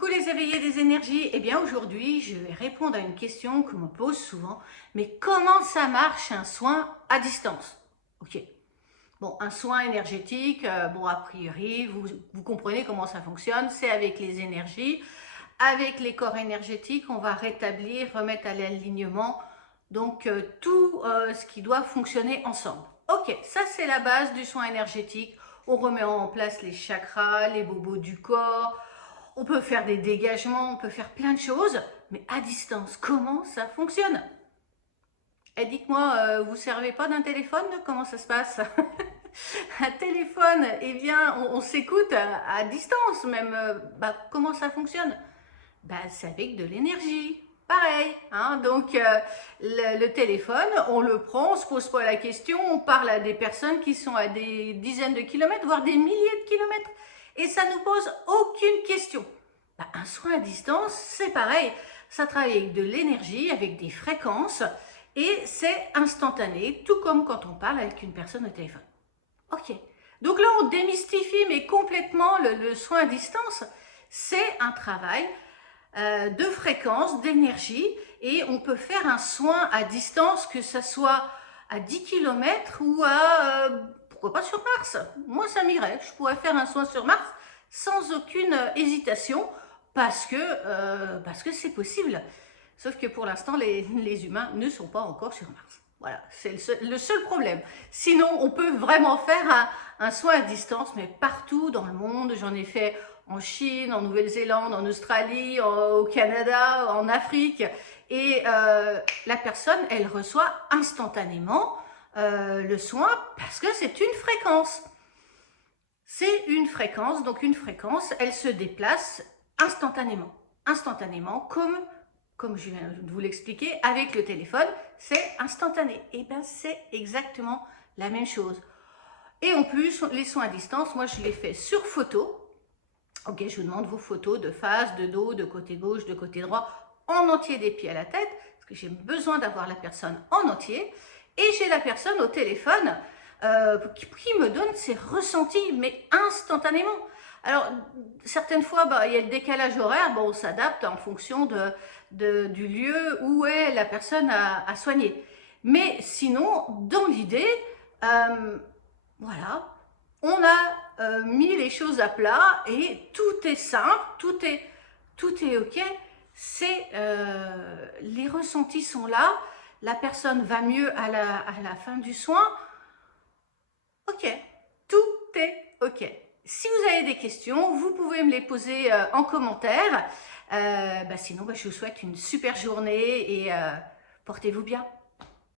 Coucou les éveillés des énergies. Eh bien aujourd'hui, je vais répondre à une question que me pose souvent. Mais comment ça marche un soin à distance? Ok. Bon, un soin énergétique, bon, a priori, vous comprenez comment ça fonctionne. C'est avec les énergies. Avec les corps énergétiques, on va rétablir, remettre à l'alignement. Donc, tout ce qui doit fonctionner ensemble. Ok, ça c'est la base du soin énergétique. On remet en place les chakras, les bobos du corps. On peut faire des dégagements, on peut faire plein de choses, mais à distance, comment ça fonctionne? Et dites-moi, vous ne servez pas d'un téléphone? Comment ça se passe? Un téléphone, eh bien, on s'écoute à distance même. Comment ça fonctionne? C'est avec de l'énergie. Pareil, hein? Donc le téléphone, on le prend, on se pose pas la question, on parle à des personnes qui sont à des dizaines de kilomètres, voire des milliers de kilomètres, et ça nous pose aucune question. Un soin à distance, c'est pareil, ça travaille avec de l'énergie, avec des fréquences, et c'est instantané, tout comme quand on parle avec une personne au téléphone. Ok, donc là on démystifie mais complètement le soin à distance. C'est un travail de fréquence, d'énergie, et on peut faire un soin à distance, que ça soit à 10 km ou à, pourquoi pas sur Mars. Moi ça m'irait, je pourrais faire un soin sur Mars sans aucune hésitation, parce que c'est possible. Sauf que pour l'instant, les humains ne sont pas encore sur Mars. Voilà, c'est le seul problème. Sinon, on peut vraiment faire un soin à distance, mais partout dans le monde. J'en ai fait en Chine, en Nouvelle-Zélande, en Australie, au Canada, en Afrique. Et la personne, elle reçoit instantanément le soin, parce que c'est une fréquence. C'est une fréquence, donc une fréquence, elle se déplace instantanément. Instantanément, comme je viens de vous l'expliquer, avec le téléphone, c'est instantané. Et bien, c'est exactement la même chose. Et en plus, les soins à distance, moi, je les fais sur photo. Ok, je vous demande vos photos de face, de dos, de côté gauche, de côté droit, en entier des pieds à la tête, parce que j'ai besoin d'avoir la personne en entier. Et j'ai la personne au téléphone qui me donne ses ressentis, mais instantanément. Alors, certaines fois, il y a le décalage horaire, on s'adapte en fonction du lieu où est la personne à soigner. Mais sinon, dans l'idée, voilà, on a mis les choses à plat et tout est simple, tout est ok. Les ressentis sont là, la personne va mieux à la fin du soin. Ok, tout est ok. Si vous avez des questions, vous pouvez me les poser en commentaire. Sinon, je vous souhaite une super journée et portez-vous bien.